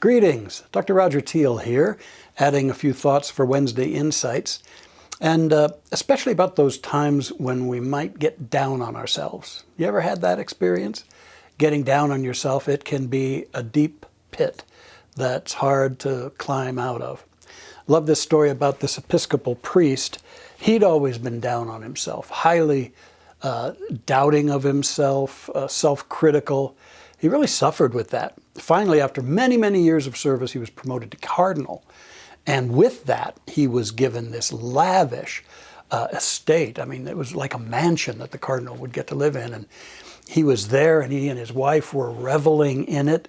Greetings, Dr. Roger Teel here, adding a few thoughts for Wednesday Insights, and especially about those times when we might get down on ourselves. You ever had that experience? Getting down on yourself, it can be a deep pit that's hard to climb out of. Love this story about this Episcopal priest. He'd always been down on himself, highly doubting of himself, self-critical. He really suffered with that. Finally, after many, many years of service, he was promoted to cardinal. And with that, he was given this lavish estate. I mean, it was like a mansion that the cardinal would get to live in. And he was there, and he and his wife were reveling in it.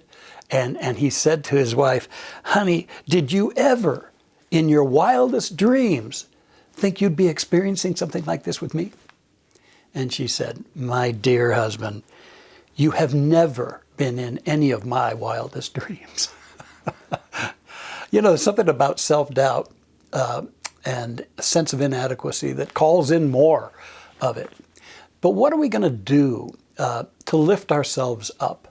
And he said to his wife, "Honey, did you ever, in your wildest dreams, think you'd be experiencing something like this with me?" And she said, "My dear husband, you have never been in any of my wildest dreams." You know, there's something about self-doubt and a sense of inadequacy that calls in more of it. But what are we going to do to lift ourselves up?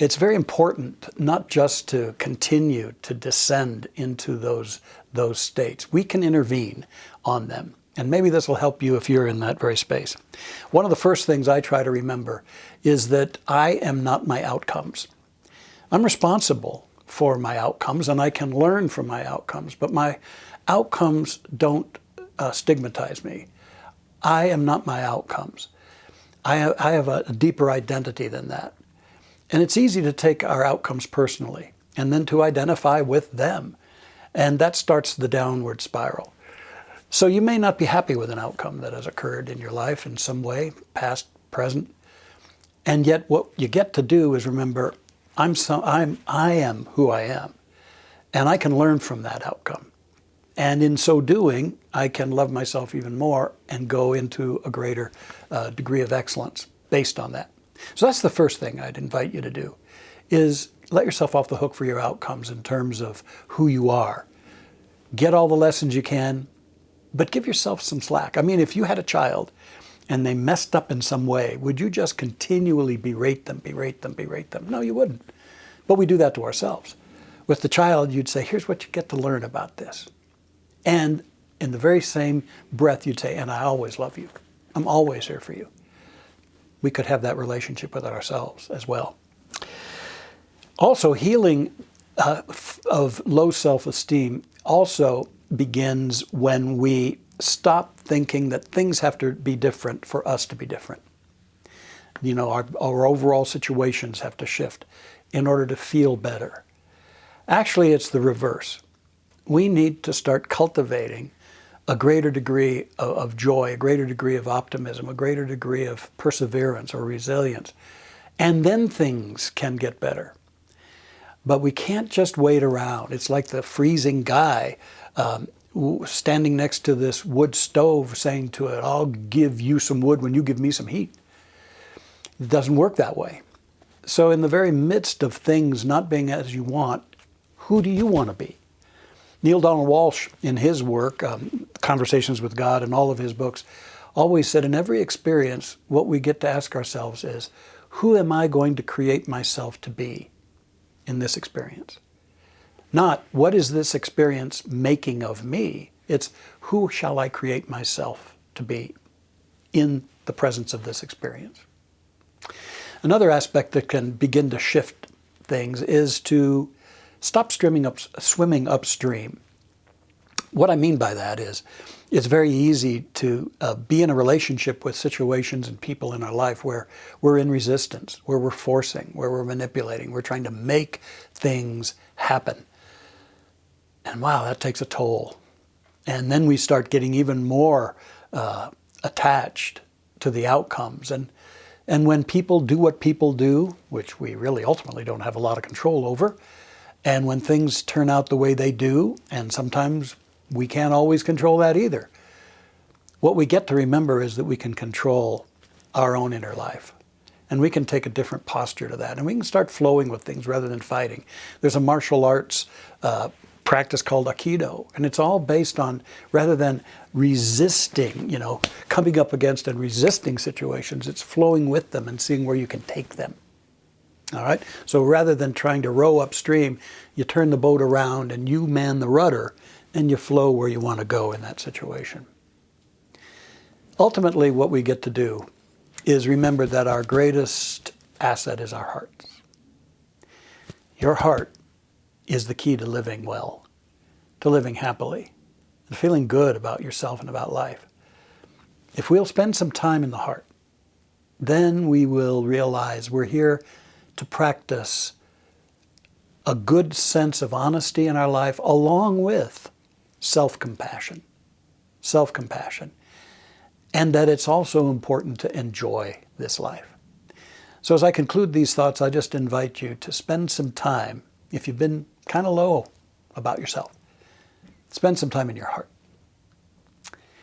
It's very important not just to continue to descend into those states. We can intervene on them. And maybe this will help you if you're in that very space. One of the first things I try to remember is that I am not my outcomes. I'm responsible for my outcomes, and I can learn from my outcomes, but my outcomes don't stigmatize me. I am not my outcomes. I have a deeper identity than that. And it's easy to take our outcomes personally and then to identify with them. And that starts the downward spiral. So you may not be happy with an outcome that has occurred in your life in some way, past, present. And yet what you get to do is remember, I am who I am. And I can learn from that outcome. And in so doing, I can love myself even more and go into a greater degree of excellence based on that. So that's the first thing I'd invite you to do, is let yourself off the hook for your outcomes in terms of who you are. Get all the lessons you can, but give yourself some slack. I mean, if you had a child and they messed up in some way, would you just continually berate them, berate them, berate them? No, you wouldn't. But we do that to ourselves. With the child, you'd say, "Here's what you get to learn about this." And in the very same breath, you'd say, "And I always love you. I'm always here for you." We could have that relationship with ourselves as well. Also, healing of low self-esteem also begins when we stop thinking that things have to be different for us to be different. You know, our overall situations have to shift in order to feel better. Actually, it's the reverse. We need to start cultivating a greater degree of joy, a greater degree of optimism, a greater degree of perseverance or resilience. And then things can get better. But we can't just wait around. It's like the freezing guy standing next to this wood stove saying to it, "I'll give you some wood when you give me some heat." It doesn't work that way. So in the very midst of things not being as you want, who do you want to be? Neil Donald Walsh, in his work, Conversations with God, and all of his books, always said in every experience, what we get to ask ourselves is, who am I going to create myself to be in this experience? Not, what is this experience making of me? It's, who shall I create myself to be in the presence of this experience? Another aspect that can begin to shift things is to stop swimming upstream. What I mean by that is, it's very easy to be in a relationship with situations and people in our life where we're in resistance, where we're forcing, where we're manipulating, we're trying to make things happen. And wow, that takes a toll. And then we start getting even more attached to the outcomes. And when people do what people do, which we really ultimately don't have a lot of control over, and when things turn out the way they do, and sometimes we can't always control that either, what we get to remember is that we can control our own inner life. And we can take a different posture to that. And we can start flowing with things rather than fighting. There's a martial arts practice called Aikido. And it's all based on, rather than resisting, coming up against and resisting situations, it's flowing with them and seeing where you can take them. All right? So rather than trying to row upstream, you turn the boat around and you man the rudder and you flow where you want to go in that situation. Ultimately, what we get to do is remember that our greatest asset is our hearts. Your heart is the key to living well, to living happily, to feeling good about yourself and about life. If we'll spend some time in the heart, then we will realize we're here to practice a good sense of honesty in our life along with self-compassion. Self-compassion. And that it's also important to enjoy this life. So as I conclude these thoughts, I just invite you to spend some time, if you've been kind of low about yourself, spend some time in your heart.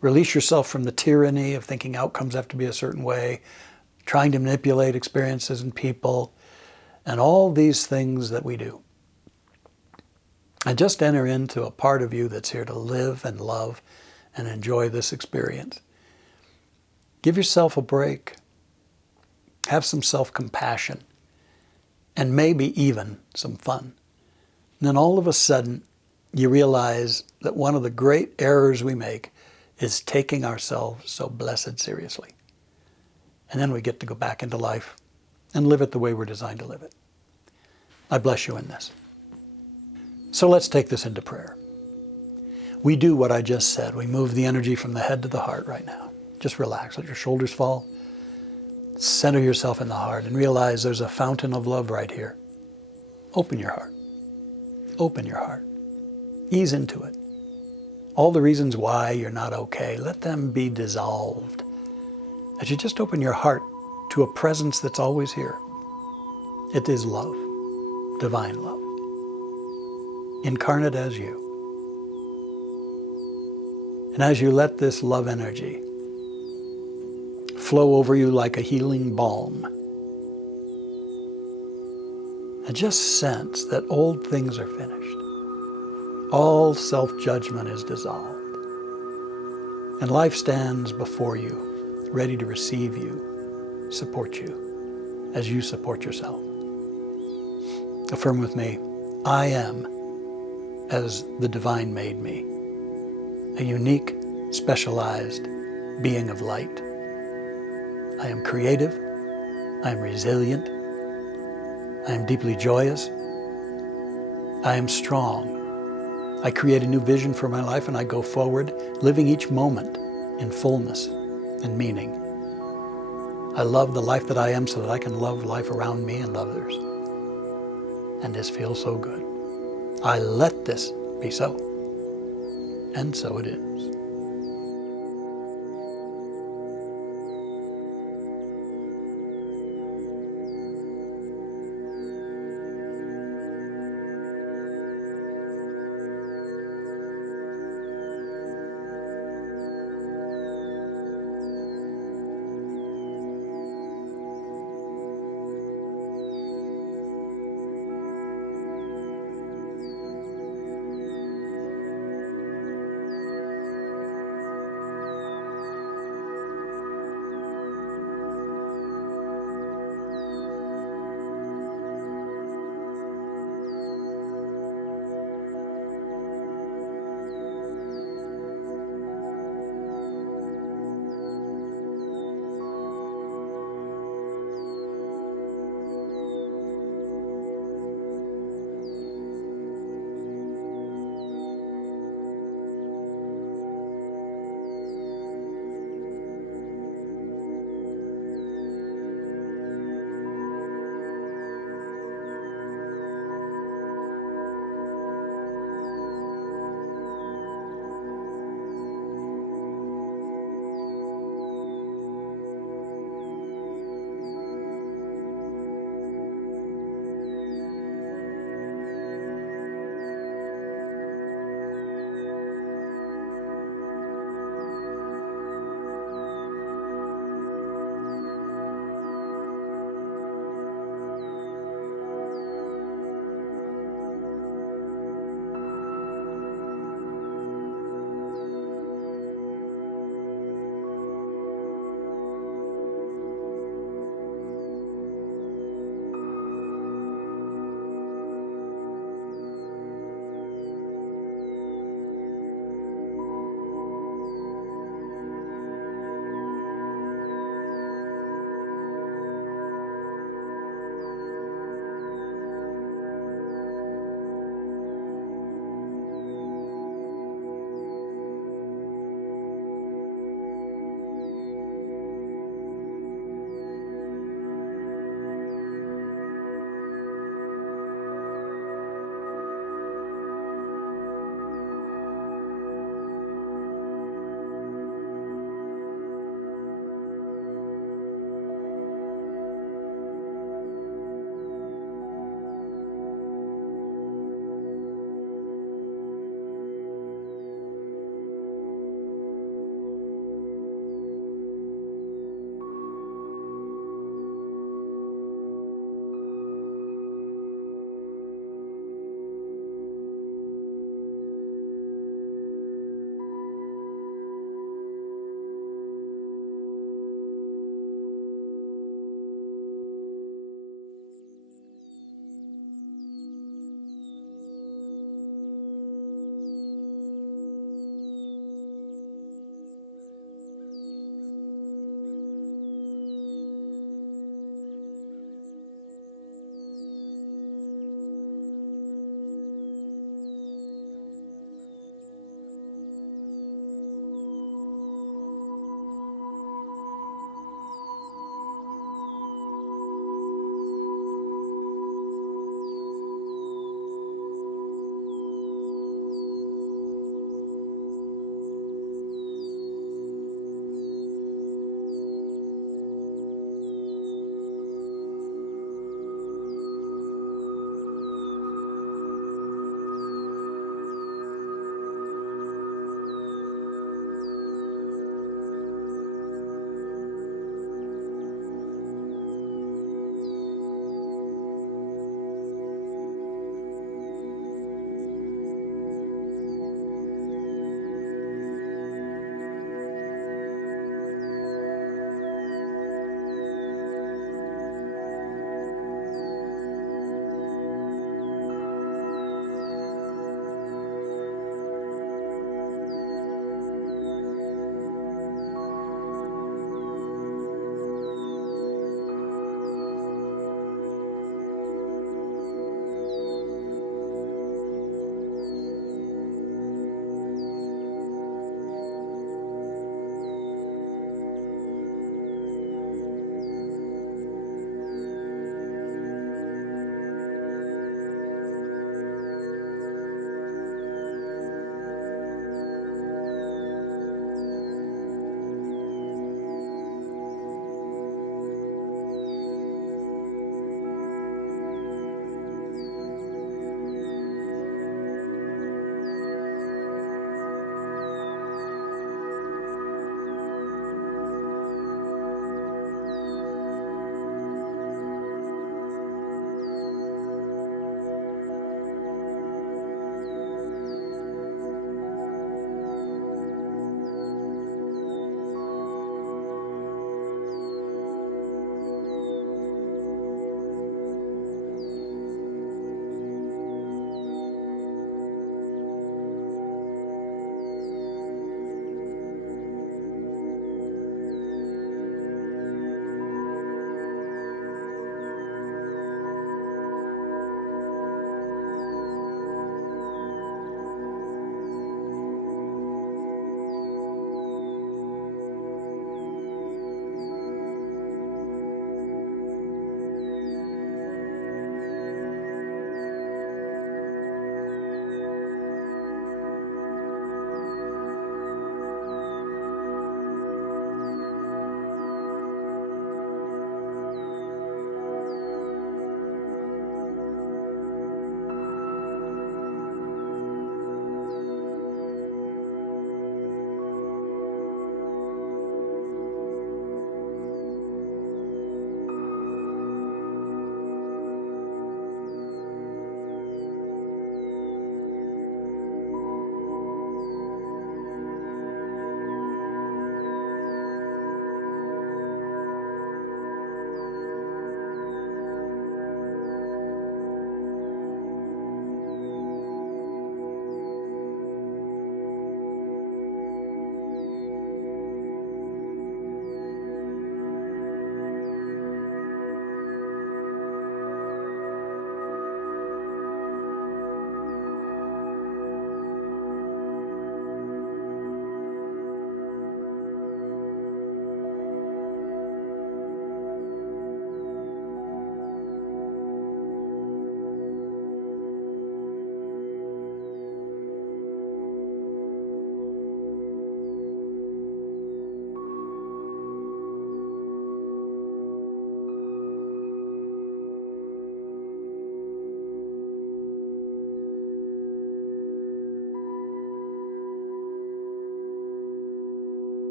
Release yourself from the tyranny of thinking outcomes have to be a certain way, trying to manipulate experiences and people, and all these things that we do. And just enter into a part of you that's here to live and love and enjoy this experience. Give yourself a break. Have some self-compassion. And maybe even some fun. And then all of a sudden, you realize that one of the great errors we make is taking ourselves so blessed seriously. And then we get to go back into life and live it the way we're designed to live it. I bless you in this. So let's take this into prayer. We do what I just said. We move the energy from the head to the heart right now. Just relax, let your shoulders fall. Center yourself in the heart and realize there's a fountain of love right here. Open your heart. Open your heart. Ease into it. All the reasons why you're not okay, let them be dissolved. As you just open your heart to a presence that's always here. It is love, divine love, incarnate as you. And as you let this love energy flow over you like a healing balm, and just sense that old things are finished. All self-judgment is dissolved. And life stands before you, ready to receive you, support you, as you support yourself. Affirm with me, I am as the divine made me, a unique, specialized being of light. I am creative, I am resilient, I am deeply joyous, I am strong. I create a new vision for my life and I go forward, living each moment in fullness and meaning. I love the life that I am so that I can love life around me and others. And this feels so good. I let this be so. And so it is.